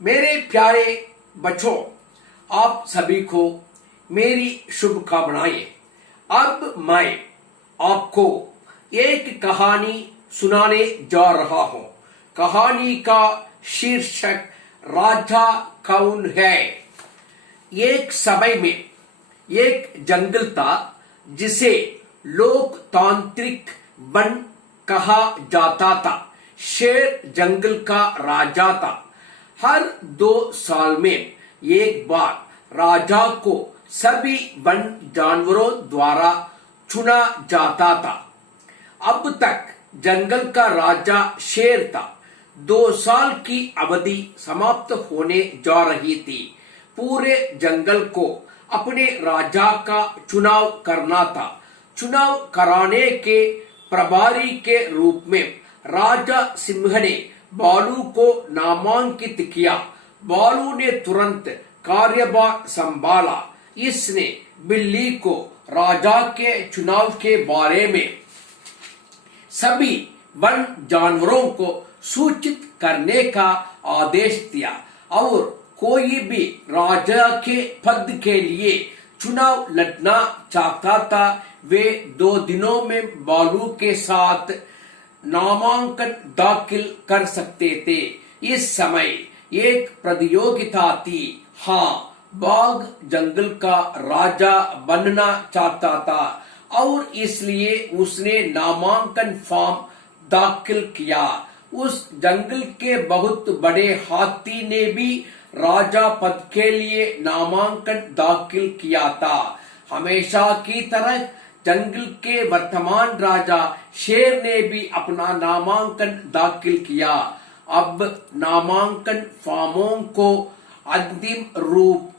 मेरे प्यारे बच्चों, आप सभी को मेरी शुभकामनाएं। अब मैं आपको एक कहानी सुनाने जा रहा हूं। कहानी का शीर्षक राजा कौन है। एक समय में एक जंगल था जिसे लोकतांत्रिक वन कहा जाता था। शेर जंगल का राजा था। हर 2 साल में एक बार राजा को सभी वन जानवरों द्वारा चुना जाता था। अब तक जंगल का राजा शेर था। 2 साल की अवधि समाप्त होने जा रही थी। पूरे जंगल को अपने राजा का चुनाव करना था। चुनाव कराने के प्रभारी के रूप में राजा सिंह ने बालू को नामांकित किया। बालू ने तुरंत कार्यभार संभाला। इसने बिल्ली को राजा के चुनाव के बारे में सभी वन जानवरों को सूचित करने का आदेश दिया और कोई भी राजा के पद के लिए चुनाव लड़ना चाहता था वे 2 दिनों में बालू के साथ नामांकन दाखिल कर सकते थे। इस समय एक प्रतियोगिता थी। हाँ, बाघ जंगल का राजा बनना चाहता था और इसलिए उसने नामांकन फॉर्म दाखिल किया। उस जंगल के बहुत बड़े हाथी ने भी राजा पद के लिए नामांकन दाखिल किया था। हमेशा की तरह जंगल के वर्तमान राजा शेर ने भी अपना नामांकन दाखिल किया। अब नामांकन फॉर्मों को अंतिम रूप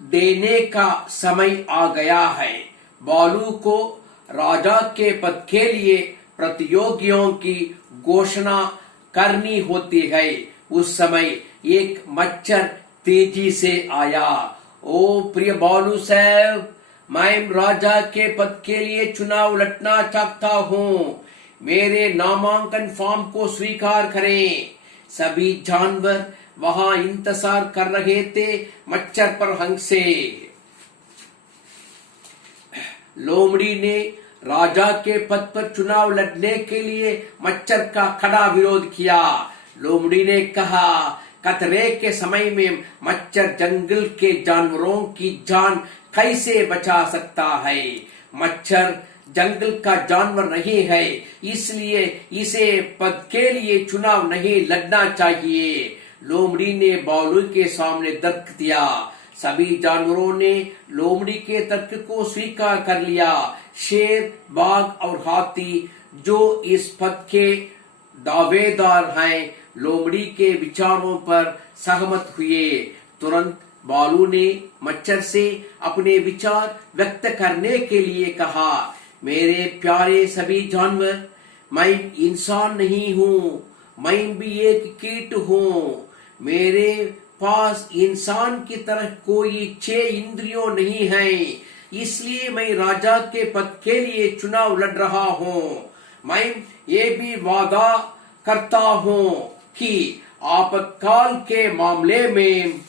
देने का समय आ गया है। बालू को राजा के पद के लिए प्रतियोगियों की घोषणा करनी होती है। उस समय एक मच्छर तेजी से आया। ओ प्रिय बालू साहब, मैं राजा के पद के लिए चुनाव लड़ना चाहता हूँ। मेरे नामांकन फॉर्म को स्वीकार करें। सभी जानवर वहां इंतजार कर रहे थे। मच्छर पर हंसे। लोमड़ी ने राजा के पद पर चुनाव लड़ने के लिए मच्छर का खड़ा विरोध किया। लोमड़ी ने कहा, खतरे के समय में मच्छर जंगल के जानवरों की जान कैसे बचा सकता है। मच्छर जंगल का जानवर नहीं है, इसलिए इसे पद के लिए चुनाव नहीं लड़ना चाहिए। लोमड़ी ने बालू के सामने तर्क दिया। सभी जानवरों ने लोमड़ी के तर्क को स्वीकार कर लिया। शेर, बाघ और हाथी जो इस पद के दावेदार हैं, लोमड़ी के विचारों पर सहमत हुए। तुरंत बालू ने मच्छर से अपने विचार व्यक्त करने के लिए कहा, मेरे प्यारे सभी जानवर, मैं इंसान नहीं हूँ, मैं भी एक कीट हूँ। मेरे पास इंसान की तरह कोई 6 इंद्रियों नहीं है, इसलिए मैं राजा के पद के लिए चुनाव लड़ रहा हूँ। मैं ये भी वादा करता हूँ कि आपातकाल के मामले में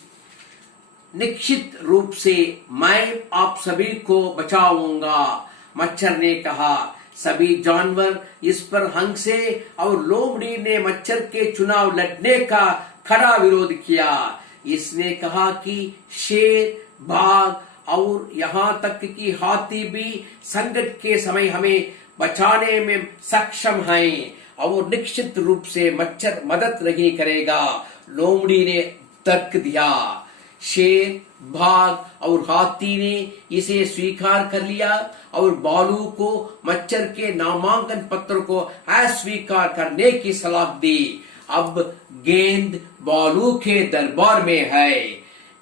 निश्चित रूप से मैं आप सभी को बचाऊंगा। मच्छर ने कहा। सभी जानवर इस पर हंसे और लोमड़ी ने मच्छर के चुनाव लड़ने का खड़ा विरोध किया। इसने कहा कि शेर, बाघ और यहाँ तक कि हाथी भी संकट के समय हमें बचाने में सक्षम हैं और निश्चित रूप से मच्छर मदद नहीं करेगा। लोमड़ी ने तर्क दिया। शेर, बाघ और हाथी ने इसे स्वीकार कर लिया और बालू को मच्छर के नामांकन पत्र को अस्वीकार करने की सलाह दी। अब गेंद बालू के दरबार में है।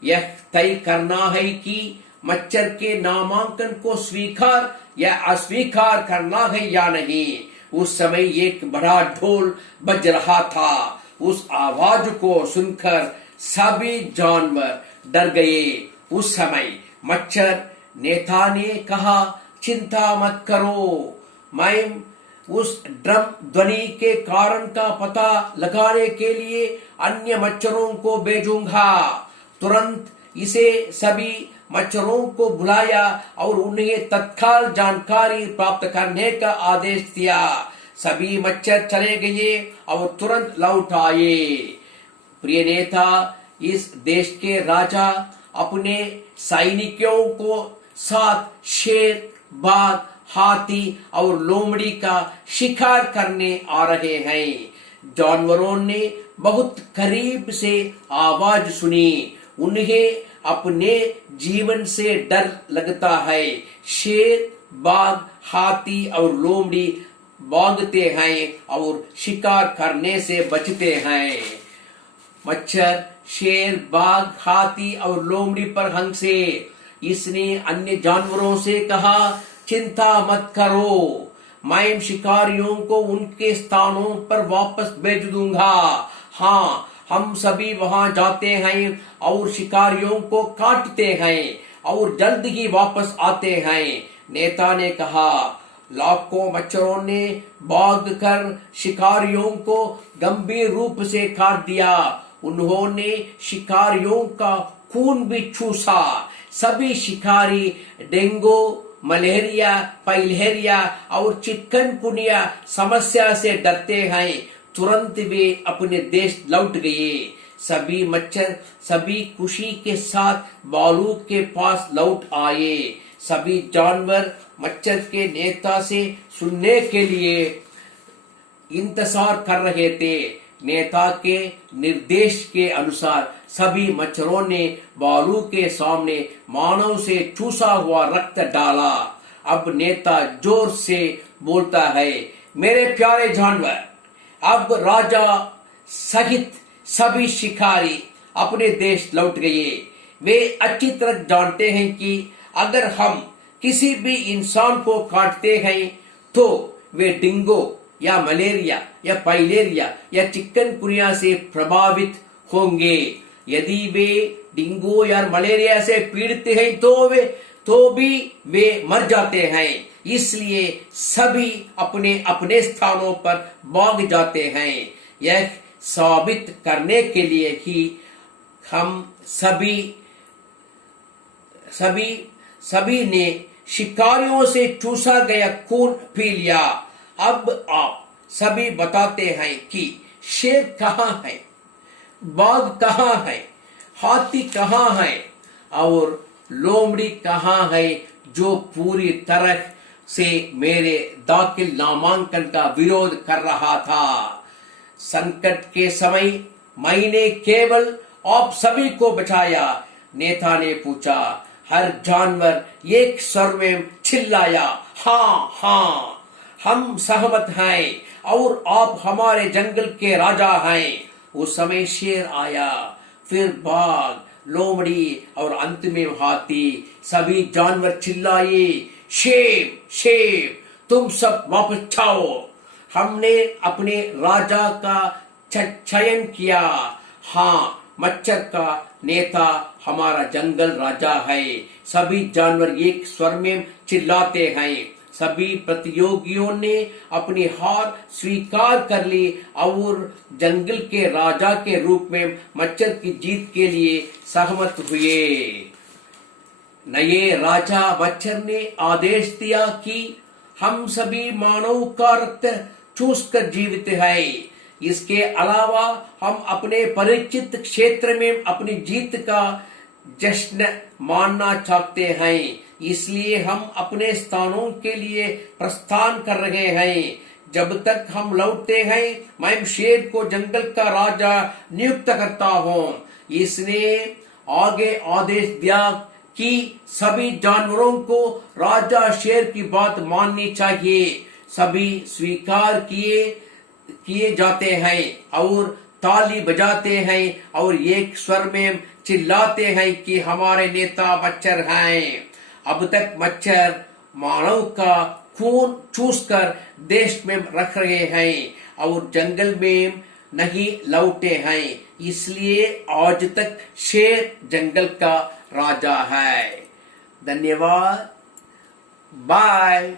यह तय करना है कि मच्छर के नामांकन को स्वीकार या अस्वीकार करना है या नहीं। उस समय एक बड़ा ढोल बज रहा था। उस आवाज को सुनकर सभी जानवर डर गए। उस समय मच्छर नेता ने कहा, चिंता मत करो, मैं उस ड्रम ध्वनि के कारण का पता लगाने के लिए अन्य मच्छरों को भेजूंगा। तुरंत इसे सभी मच्छरों को बुलाया और उन्हें तत्काल जानकारी प्राप्त करने का आदेश दिया। सभी मच्छर चले गए और तुरंत लौट आए। प्रिय नेता, इस देश के राजा अपने सैनिकों को साथ शेर, बाघ, हाथी और लोमड़ी का शिकार करने आ रहे हैं। जानवरों ने बहुत करीब से आवाज सुनी। उन्हें अपने जीवन से डर लगता है। शेर, बाघ, हाथी और लोमड़ी भागते हैं और शिकार करने से बचते हैं। मच्छर शेर, बाघ, हाथी और लोमड़ी पर हंसे। इसने अन्य जानवरों से कहा, चिंता मत करो, मैं शिकारियों को उनके स्थानों पर वापस भेज दूंगा। हाँ, हम सभी वहां जाते हैं और शिकारियों को काटते हैं और जल्द ही वापस आते हैं। नेता ने कहा। लाखों मच्छरों ने भागकर शिकारियों को गंभीर रूप से काट दिया। उन्होंने शिकारियों का खून भी चूसा। सभी शिकारी डेंगू, मलेरिया, फाइलेरिया और चिकनगुनिया समस्या से डरते हैं। तुरंत वे अपने देश लौट गए। सभी मच्छर सभी खुशी के साथ बालू के पास लौट आए। सभी जानवर मच्छर के नेता से सुनने के लिए इंतजार कर रहे थे। नेता के निर्देश के अनुसार सभी मच्छरों ने बालू के सामने मानव से चूसा हुआ रक्त डाला। अब नेता जोर से बोलता है, मेरे प्यारे जानवर, अब राजा सहित सभी शिकारी अपने देश लौट गए। वे अच्छी तरह जानते हैं कि अगर हम किसी भी इंसान को काटते हैं तो वे डेंगू या मलेरिया या फाइलेरिया या चिकनगुनिया से प्रभावित होंगे। यदि वे डेंगू या मलेरिया से पीड़ित हैं तो भी वे मर जाते हैं। इसलिए सभी अपने अपने स्थानों पर भाग जाते हैं। यह साबित करने के लिए कि हम सभी ने शिकारियों से चूसा गया खून पी लिया। अब आप सभी बताते हैं कि शेर कहाँ है, बाघ कहाँ है, हाथी कहाँ है और लोमड़ी कहाँ है, जो पूरी तरह से मेरे दाखिल नामांकन का विरोध कर रहा था। संकट के समय मैंने केवल आप सभी को बचाया। नेता ने पूछा। हर जानवर एक स्वर में चिल्लाया, हाँ हाँ, हम सहमत हैं और आप हमारे जंगल के राजा हैं। उस समय शेर आया, फिर बाघ, लोमड़ी और अंत में हाथी। सभी जानवर चिल्लाए, शेर शेर, तुम सब वापस जाओ। हमने अपने राजा का चयन किया। हाँ, मच्छर का नेता हमारा जंगल राजा है। सभी जानवर एक स्वर में चिल्लाते हैं। सभी प्रतियोगियों ने अपनी हार स्वीकार कर ली और जंगल के राजा के रूप में मच्छर की जीत के लिए सहमत हुए। नए राजा मच्छर ने आदेश दिया कि हम सभी मानव का रक्त चूसकर जीवित हैं। इसके अलावा हम अपने परिचित क्षेत्र में अपनी जीत का जश्न मानना चाहते हैं। इसलिए हम अपने स्थानों के लिए प्रस्थान कर रहे हैं। जब तक हम लौटते हैं, मैं शेर को जंगल का राजा नियुक्त करता हूँ। इसने आगे आदेश दिया कि सभी जानवरों को राजा शेर की बात माननी चाहिए। सभी स्वीकार किए जाते हैं और ताली बजाते हैं और एक स्वर में चिल्लाते हैं कि हमारे नेता मच्छर हैं। अब तक मच्छर मानव का खून चूसकर देश में रख रहे हैं और जंगल में नहीं लौटे हैं। इसलिए आज तक शेर जंगल का राजा है। धन्यवाद। बाय।